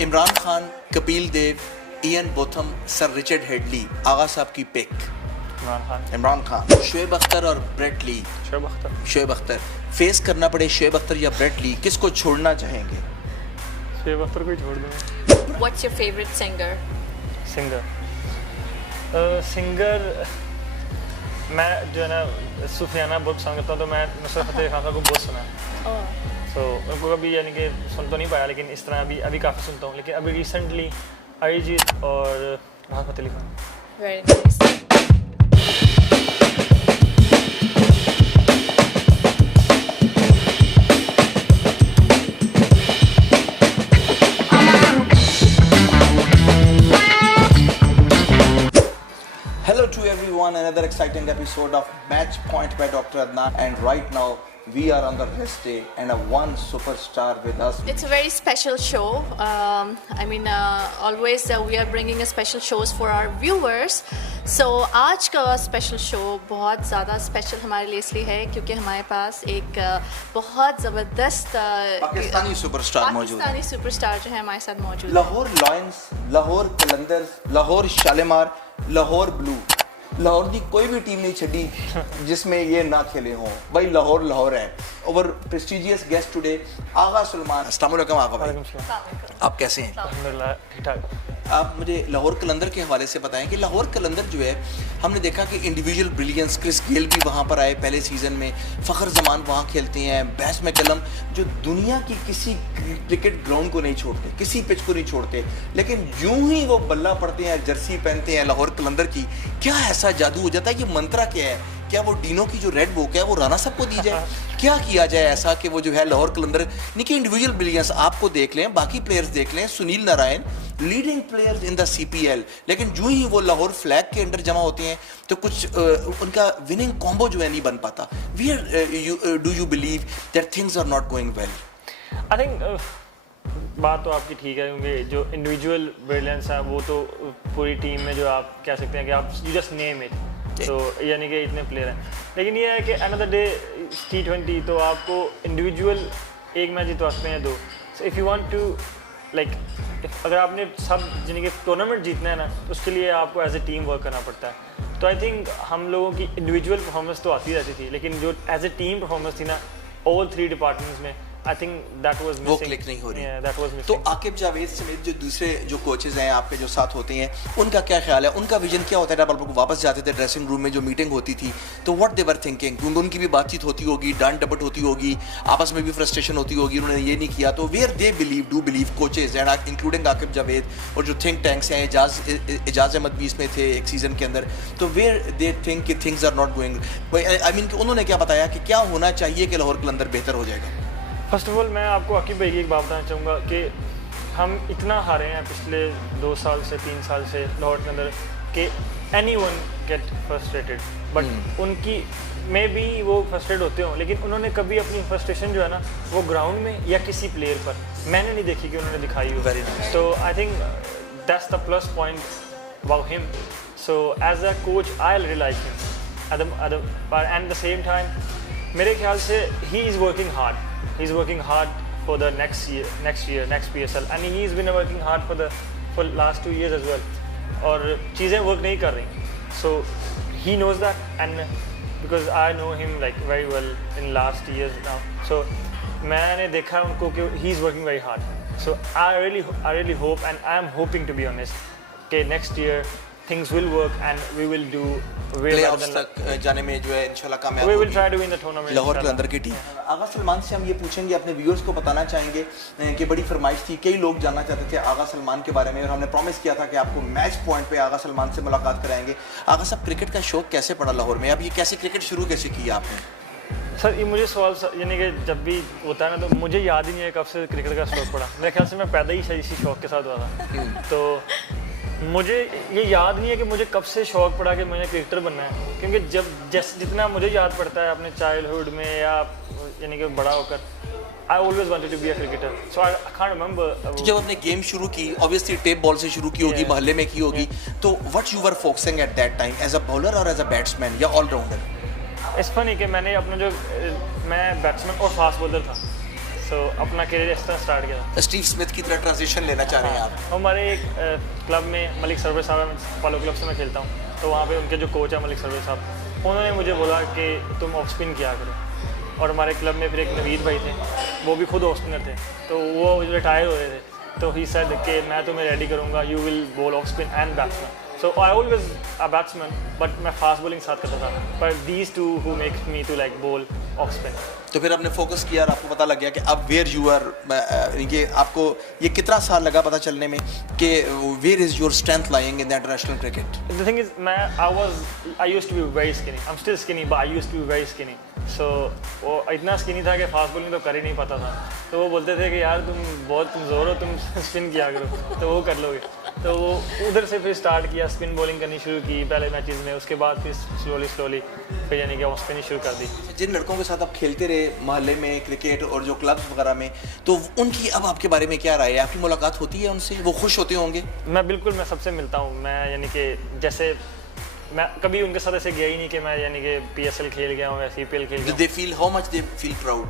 Imran Khan, Kapil Dev, Ian Botham, sir Richard Hadlee, Agha साहब की pick Imran Khan, Shoaib Akhtar और Brett Lee. Shoaib Akhtar face करना पड़े शोएब अख्तर या ब्रेट ली, किसको छोड़ना चाहेंगे? शोएब अख्तर को ही छोड़ दूँगा। What's your favorite singer? Singer मैं जो है ना सुफियाना बहुत पसंद करता हूँ, तो मैं नुसरत फतेह खान साहब को बहुत सुना है। तो उनको कभी यानी कि सुन तो नहीं पाया, लेकिन इस तरह अभी काफ़ी सुनता हूँ। लेकिन अभी रिसेंटली अरिजीत और राहत Fateh Ali Khan. Very nice. Hello to everyone, another exciting episode of Match Point by Dr. Adnan, and right now we are on the rest day and a one superstar with us. It's a very special show. Always we are bringing a special shows for our viewers. So आज का special show बहुत ज़्यादा special हमारे लिए इसलिए है क्योंकि हमारे पास एक बहुत ज़बरदस्त पाकिस्तानी सुपरस्टार मौजूद है। पाकिस्तानी सुपरस्टार जो है हमारे साथ मौजूद है। लाहौर लॉयंस, लाहौर कलंदर्स, लाहौर शालीमार, लाहौर ब्लू, लाहौर की कोई भी टीम नहीं छड़ी जिसमें ये ना खेले हों। भाई लाहौर लाहौर है। ओवर प्रेस्टिजियस गेस्ट टुडे आगा सलमान। अस्सलाम वालेकुम आगा भाई, आप कैसे हैं? अल्हम्दुलिल्लाह ठीक ठाक। आप मुझे लाहौर कलंदर के हवाले से बताएं कि लाहौर कलंदर जो है, हमने देखा कि इंडिविजुअल ब्रिलियंस, क्रिस गेल भी वहाँ पर आए पहले सीज़न में, फ़खर जमान वहाँ खेलते हैं, बैस मैकलम जो दुनिया की किसी क्रिकेट ग्राउंड को नहीं छोड़ते, किसी पिच को नहीं छोड़ते, लेकिन यूं ही वो बल्ला पड़ते हैं, जर्सी पहनते हैं लाहौर कलंदर की, क्या ऐसा जादू हो जाता है? ये मंत्रा क्या है? क्या वो डीनो की जो रेड बुक है वो राना साहब को दी जाए? क्या किया जाए ऐसा कि वो जो है लाहौर कलंदर नहीं कि इंडिविजुअल ब्रिलियंस आपको देख लें, बाकी प्लेयर्स देख लें, Sunil Narayan leading players in the CPL, लेकिन जो ही वो लाहौर फ्लैग के अंडर जमा होते हैं तो कुछ उनका विनिंग कॉम्बो जो है नहीं बन पाता। Do you believe that things are not going well? I think बात तो आपकी ठीक है, क्योंकि जो इंडिविजुअल ब्रिलियंस है वो तो पूरी टीम में जो आप कह सकते हैं कि आप यू जस्ट नेम इट, तो यानी कि इतने प्लेयर हैं। लेकिन ये है कि अनदर डे T20 तो आपको इंडिविजुअल एक मैच जितवा सकते हैं, दो। So if you want to like अगर आपने सब यानी कि टूर्नामेंट जीतना है ना, तो उसके लिए आपको एज ए टीम वर्क करना पड़ता है। तो आई थिंक हम लोगों की इंडिविजुअल परफॉर्मेंस तो आती रहती थी, लेकिन जो एज ए टीम परफॉर्मेंस थी ना ऑल 3 डिपार्टमेंट्स में, I think that was missing, वो क्लिक नहीं हो रही। That was missing. तो आकिब जावेद समेत जो दूसरे जो कोचेज हैं आपके जो साथ होते हैं, उनका क्या ख्याल है? उनका विजन क्या होता है? जब आप लोग वापस जाते थे ड्रेसिंग रूम में, जो मीटिंग होती थी, तो व्हाट दे वर थिंकिंग? उनकी भी बातचीत होती होगी, डांट डपट होती होगी, आपस में भी फ्रस्ट्रेशन होती होगी, उन्होंने ये नहीं किया, तो where they believe coaches and including Aaqib Javed और जो थिंक टैंक्स हैं, एजाज अहमद भी इसमें थे एक सीजन के अंदर, तो वेयर दे थिंक कि things are not going, I mean कि उन्होंने क्या बताया कि क्या होना चाहिए कि लाहौर कलंदर बेहतर हो जाएगा? फर्स्ट ऑफ ऑल मैं आपको आकिब भाई की एक बात बताना चाहूँगा कि हम इतना हारे हैं पिछले 2 साल से 3 साल से लाहौर के अंदर कि any one get frustrated, but उनकी मे बी वो फ्रस्ट्रेट होते हों, लेकिन उन्होंने कभी अपनी फ्रस्ट्रेशन जो है ना वो ग्राउंड में या किसी प्लेयर पर मैंने नहीं देखी कि उन्होंने दिखाई हो। तो I think that's the plus point about him. So as a coach I really like him at the same time मेरे ख्याल से he is working hard. He's working hard for the next PSL, and he's been working hard for last 2 years as well. और चीज़ें work नहीं कर रही, so he knows that, and because I know him like very well in last years now, so मैंने देखा उनको कि he's working very hard. So I really hope, and I am hoping to be honest, कि next year things will work and we will do playoffs तक जाने में जो है इंशाल्लाह कामयाब we will try to win the tournament. Lahore कलंदर की team. आगा सलमान से हम ये पूछेंगे, अपने व्यूअर्स को बताना चाहेंगे कि बड़ी फरमाइश थी, कई लोग जानना चाहते थे आगा सलमान के बारे में, और हमने प्रॉमिस किया था कि आपको मैच पॉइंट पे आगा सलमान से मुलाकात कराएंगे। आगा साहब, क्रिकेट का शौक कैसे पड़ा लाहौर में? अब ये कैसे क्रिकेट शुरू कैसे किया आपने? सर ये मुझे सवाल यानी कि जब भी होता है ना, तो मुझे याद ही नहीं है कब से क्रिकेट का शौक पड़ा। मेरे ख्याल से मैं पैदा ही इसी शौक के साथ हुआ था, तो मुझे ये याद नहीं है कि मुझे कब से शौक़ पड़ा कि मुझे क्रिकेटर बनना है, क्योंकि जितना मुझे याद पड़ता है अपने चाइल्डहुड में या यानी कि बड़ा होकर, I always wanted to be a cricketer, so I can't remember. जब आपने गेम शुरू की, obviously टेप बॉल से शुरू की होगी, मोहल्ले में की होगी, तो what you were focusing at that time as a bowler or as a batsman या ऑलराउंडर? इस फनी कि मैंने अपना जो मैं बैट्समैन और फास्ट बॉलर था, सो अपना करियर इस तरह स्टार्ट किया। स्टीव स्मिथ की तरह ट्रांजिशन लेना चाह रहे हैं आप? हमारे एक क्लब में मलिक सरवर साहब फॉलो क्लब से मैं खेलता हूँ, तो वहाँ पे उनके जो कोच है मलिक सरवर साहब, उन्होंने मुझे बोला कि तुम ऑफ स्पिन किया करो। और हमारे क्लब में फिर एक नवीद भाई थे, वो भी खुद ऑफ स्पिनर थे, तो वो रिटायर हो रहे थे, तो ही सेड कि मैं तुम्हें रेडी करूँगा, you will bowl off spin and batsman. So I always a batsman, but मैं फास्ट बॉलिंग साथ करता था, पर these two who makes me to like bowl off spin. तो फिर आपने फोकस किया और आपको पता लग गया कि अब वेयर यू आर, ये आपको ये कितना साल लगा पता चलने में कि where is your strength lying in the international cricket? The thing is, I used to be very skinny. I'm still skinny, but I used to be very skinny. So वो इतना स्किनी था कि फास्ट बॉलिंग तो कर ही नहीं पाता था। तो वो बोलते थे कि यार तुम बहुत कमज़ोर हो, तुम स्पिन किया करो तो वो कर लोगे। तो वो उधर से फिर स्टार्ट किया, स्पिन बॉलिंग करनी शुरू की पहले मैचेस में, उसके बाद फिर स्लोली फिर यानी कि ऑफ स्पिन शुरू कर दी। जिन लड़कों के साथ आप खेलते रहे मोहल्ले में क्रिकेट और जो क्लब्स वगैरह में, तो उनकी अब आपके बारे में क्या राय है? आपकी मुलाकात होती है उनसे? वो खुश होते होंगे? मैं सबसे मिलता हूँ। मैं यानी कि जैसे मैं कभी उनके साथ ऐसे गया ही नहीं कि मैं यानी कि PSL खेल गया हूँ या CPL खेल गया हूँ। They feel how much they feel proud?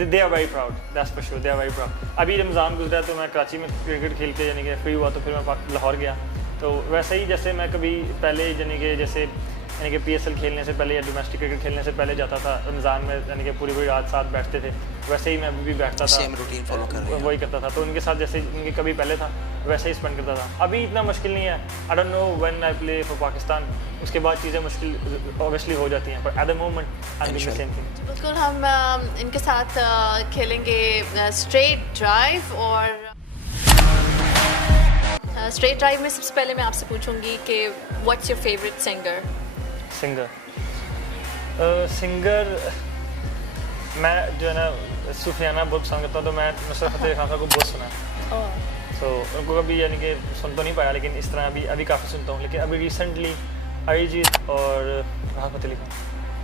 They are very proud, that's for sure, they are very proud. अभी रमज़ान गुजरा तो मैं कराची में क्रिकेट खेल के यानी कि फ्री हुआ, तो फिर मैं लाहौर गया। तो वैसे ही जैसे मैं कभी पहले यानी कि जैसे यानी कि PSL खेलने से पहले या डोमेस्टिक क्रिकेट खेलने से पहले जाता था रमज़ान में, यानी कि पूरी रात साथ बैठते थे, वैसे ही मैं अभी भी बैठता था, सेम रूटीन फॉलो कर रहे हैं। वही करता था। तो उनके साथ जैसे उनके कभी पहले था वैसे ही स्पेंड करता था। अभी इतना मुश्किल नहीं है, I don't know when I play for Pakistan, उसके बाद चीज़ें मुश्किल ऑब्वियसली हो जाती हैं, but at the moment I am doing the same thing. बिल्कुल, हम इनके साथ खेलेंगे स्ट्रेट ड्राइव। और स्ट्रेट ड्राइव में सबसे पहले मैं आपसे पूछूंगी कि what's your favourite singer? Singer मैं जो है ना सूफियाना बहुत पसंद करता हूँ, तो मैं नुसरत फतेह अली खान साहब को बहुत सुना है। तो उनको कभी यानी कि सुन तो नहीं पाया, लेकिन इस तरह अभी काफ़ी सुनता हूँ। लेकिन अभी रिसेंटली अरिजीत और Rahat Fateh Ali Khan.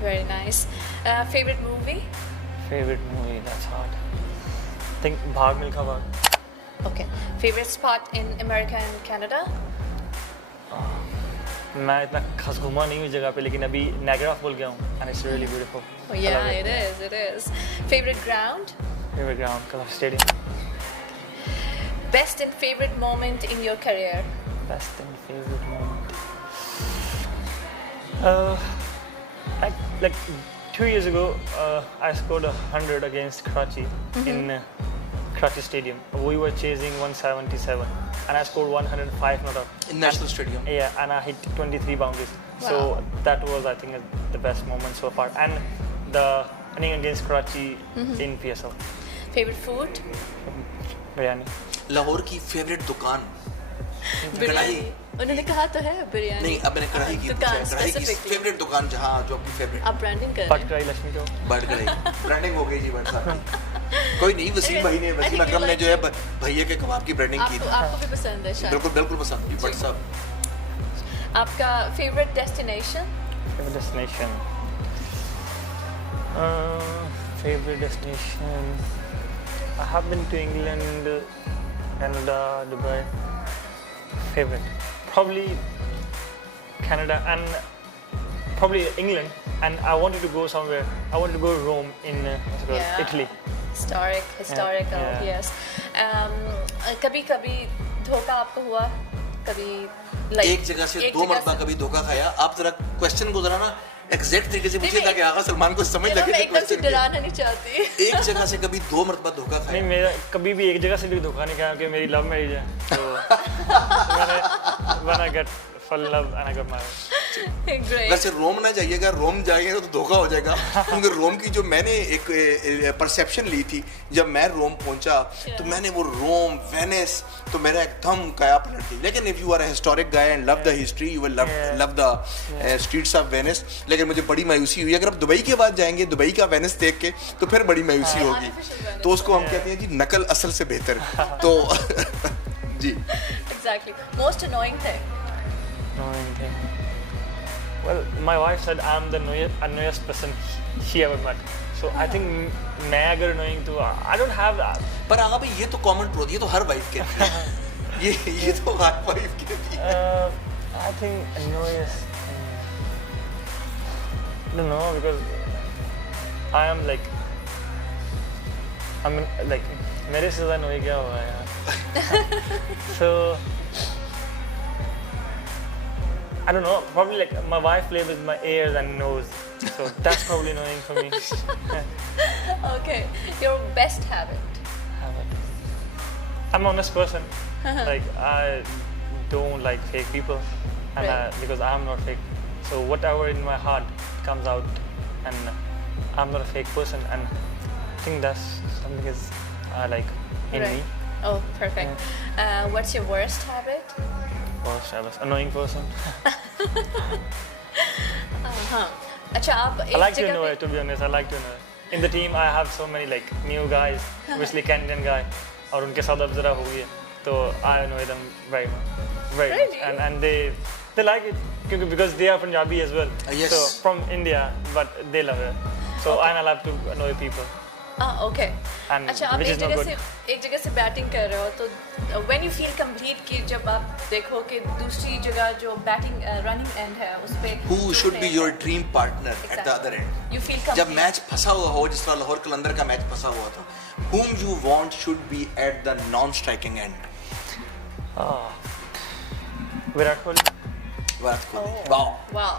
Very nice. Favourite movie? That's hard. Think Bhaag Milkha Bhaag. Okay. Favourite spot in America and Canada? मैं इतना खास घुमा नहीं हुई जगह पे, लेकिन अभी नायग्रा फॉल गया हूँ and it's really beautiful. Oh yeah, it is. Favorite ground? Kalash Stadium. Best and favorite moment in your career? Best and favorite moment. Like 2 years ago, I scored 100 against Karachi in Karachi Stadium. We were chasing 177, and I scored 105 not out. In National Stadium. Yeah, and I hit 23 boundaries. Wow. So that was, I think, the best moment so far. And the inning against Karachi in PSL. Favorite food? Biryani. Lahore की favourite दुकान? बिरयानी। उन्होंने कहा तो है बिरयानी। नहीं, अब मैंने कढ़ाई की पूछा है। कढ़ाई की फेवरेट दुकान जहाँ जो आपकी फेवरेट? आप ब्रांडिंग कर रहे बट हैं? कढ़ाई लक्ष्मी चौक। बट कढ़ाई ब्रांडिंग हो गई जी बट साहब की। कोई नहीं, वसीम भाई ने, वसीम अकरम ने जो है भैया के कबाब की ब्रांडिंग की थी। आपको भी पसंद है शायद? बिल्कुल पसंद थी। बट साहब आपका favourite destination? Favorite destination. I have been to England, Canada, Dubai. Favorite, probably Canada and probably England. And I wanted to go somewhere. I wanted to go to Rome in Yeah. Italy. Historic. Yeah. Yes. कभी धोखा आपको हुआ? कभी एक जगह से 2 मरतबा कभी धोखा खाया? आप जरा क्वेश्चन को जरा ना एग्जैक्ट तरीके से पूछिए ताकि आगा सलमान को समझ लगे। मैं एकदम से डराना नहीं चाहती। एक जगह से कभी 2 मरतबा धोखा खाया? नहीं, मेरा कभी भी एक जगह से भी धोखा नहीं खाया, क्योंकि मेरी लव मैरिज है। तो when I get fell in love and I got married. Great. वैसे रोम ना जाइएगा, रोम जाएंगे तो धोखा हो जाएगा। क्योंकि रोम की जो मैंने एक परसेप्शन ली थी जब मैं रोम पहुंचा, तो मैंने वो रोम, वेनिस, तो मेरा एकदम काया पलट गई। लेकिन if you are a historic guy and love the history, you will love the streets of Venice. लेकिन मुझे बड़ी मायूसी हुई। अगर आप दुबई के बाद जाएंगे, दुबई का वेनिस देख के, तो फिर बड़ी मायूसी होगी। तो उसको हम कहते हैं जी नकल असल से बेहतर। तो जी Exactly. Most annoying thing? Annoying thing. Well, my wife said I'm the annoyingest person she ever met. So I think मैं अगर annoying तो I don't have that. पर आगा भाई ये तो कॉमन ट्रूथ, ये तो हर वाइफ कहती है। ये तो हर वाइफ कहती है। I think annoyingest thing. I don't know, because I am like I'm like मेरे से ज़्यादा नोई क्या हुआ यार. So I don't know, probably like my wife plays with my ears and nose, so that's probably annoying for me. Okay, your best habit. I'm an honest person. Like I don't like fake people, and Right. because I'm not fake, so whatever in my heart comes out, and I'm not a fake person, and I think that's something is like in me. Oh, perfect. What's your worst habit? Worst, I was annoying person. अच्छा आप I एक like to जगह know पे it, to be honest. I like to know it. In the team, I have so many like new guys, obviously Kenyan guy, और उनके साथ अब जरा हो गई है, तो I know them very much, very much, Really? and they like it क्योंकि because they are Punjabi as well, Yes. so from India, but they love it, so I'm allowed to annoy people. Okay And अच्छा आप which एक is not जगह good. से एक जगह से batting कर रहे हो तो व्हेन यू फील कंप्लीट कि जब आप देखो कि दूसरी जगह जो बैटिंग रनिंग एंड है उस पे Who should be your dream partner at the other end? You feel जब मैच फंसा हुआ हो, जिस तरह लाहौर कलंदर का मैच फंसा हुआ था, whom you want should be at the non-striking end? Virat Kohli. Virat Kohli. Wow, wow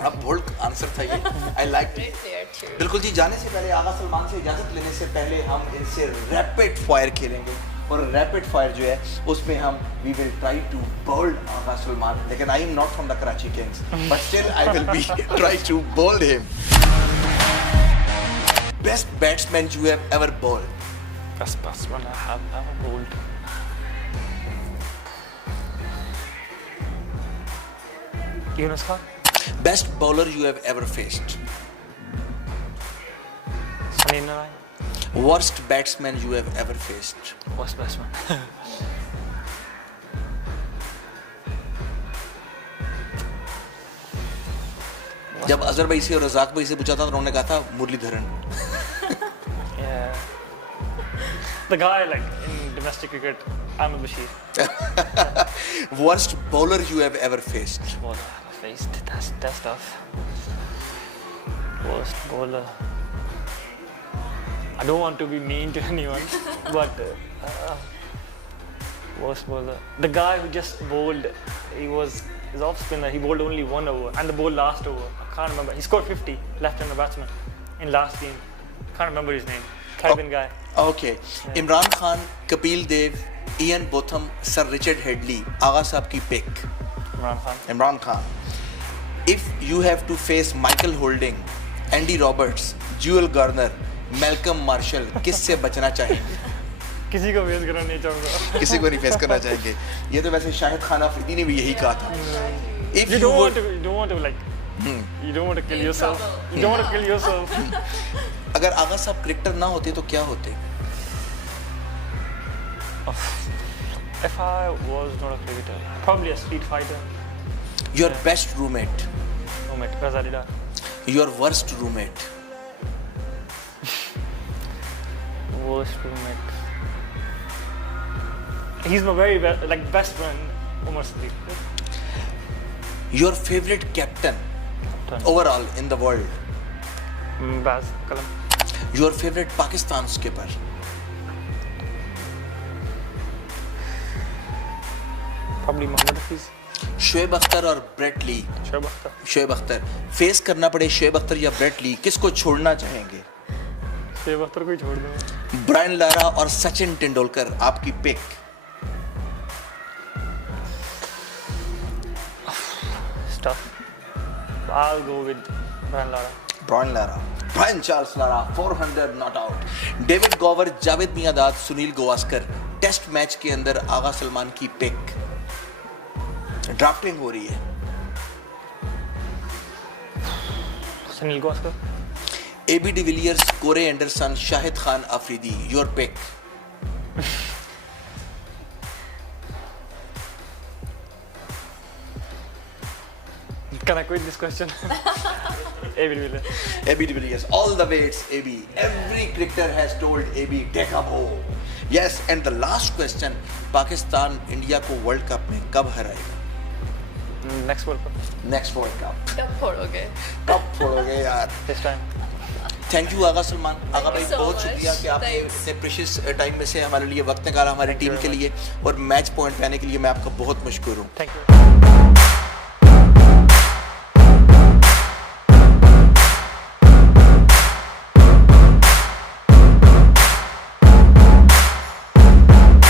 बड़ा बोल्ड आंसर था ये. I liked it. Great player too बिल्कुल जी. जाने से पहले आगा सलमान से इजाजत लेने से पहले हम इनसे रैपिड फायर खेलेंगे, और रैपिड फायर जो है उसमें हम we will try to bowled Agha Salman. लेकिन I am not from the Karachi Kings, but still I will be try to bowled him. Best batsman you have ever bowled. Best batsman I have ever bowled. Yunus Khan. Best bowler you have ever faced. Sunny Narayan. Worst batsman you have ever faced. Worst batsman. जब अजहर भाई से और रजाक भाई से पूछा था तो उन्होंने कहा था Muraleedharan. Yeah. The guy like in domestic cricket, Ahmed Bashir. Worst bowler you have ever faced. Bowler I have faced. That's tough. Worst bowler. I don't want to be mean to anyone, but worst bowler. The guy who just bowled, his off spinner. He bowled only 1 over, and the ball last over. I can't remember. He scored 50, left-hander batsman, in last game. Can't remember his name. Caribbean guy. Okay. Imran Khan, Kapil Dev, Ian Botham, sir Richard Hadlee. Agha साहब की pick. Imran Khan. Imran Khan. If you have to face Michael Holding, Andy Roberts, Jewel Garner, Malcolm Marshall, किससे बचना चाहेंगे? किसी को face करना नहीं चाहूँगा. किसी को नहीं फेस करना चाहेंगे. ये तो वैसे शाहिद खान अफरीदी ने भी यही कहा था. If You you don't want would, to. You don't want to like. You don't want to kill yourself. You don't want to kill yourself. अगर आगा साहब क्रिकेटर ना होते तो क्या होते? If I was not a cricketer, probably a street fighter. Your best roommate. Roommate, Razalida. Your worst roommate. Worst roommate. He's my very best friend, Umar Siddiq. Your favorite captain overall in the world. Baz Kalam. Your favorite Pakistan skipper. Probably Mohammad Hafiz. Shoaib Akhtar और Brett Lee. Shoaib Akhtar. Shoaib Akhtar. Face करना पड़े शोएब अख्तर या Brett Lee, किसको छोड़ना चाहेंगे? Shoaib Akhtar को ही छोड़ दूँगा. ब्रायन लारा और सचिन तेंदुलकर, आपकी pick. Stuff. I'll go with Brian Lara. Brian Lara. Brian Charles Lara 400 not out. David Gower, Javed Miandad, Sunil Gavaskar. Test match के अंदर आगा सलमान की पिक. ड्राफ्टिंग हो रही है. Sunil Gavaskar. AB de Villiers, Corey Anderson, Shahid Khan Afridi. Your pick. Can I quit this question? AB de Villiers. AB de Villiers, all the way it's AB. Every cricketer has told AB, take a bow. Yes, and the last question, Pakistan India को World Cup में कब हराएगा? Next World Cup. Next World Cup. कब फोड़ोगे? कब फोड़ोगे यार? This time. Thank you आगा सलमान। आगा भाई you so बहुत much. शुक्रिया कि आपने Thanks. इतने प्रेशियस टाइम में से हमारे लिए वक्त निकाला हमारी टीम के लिए, और मैच पॉइंट पे आने के लिए मैं आपका बहुत मशकूर हूँ। Thank you.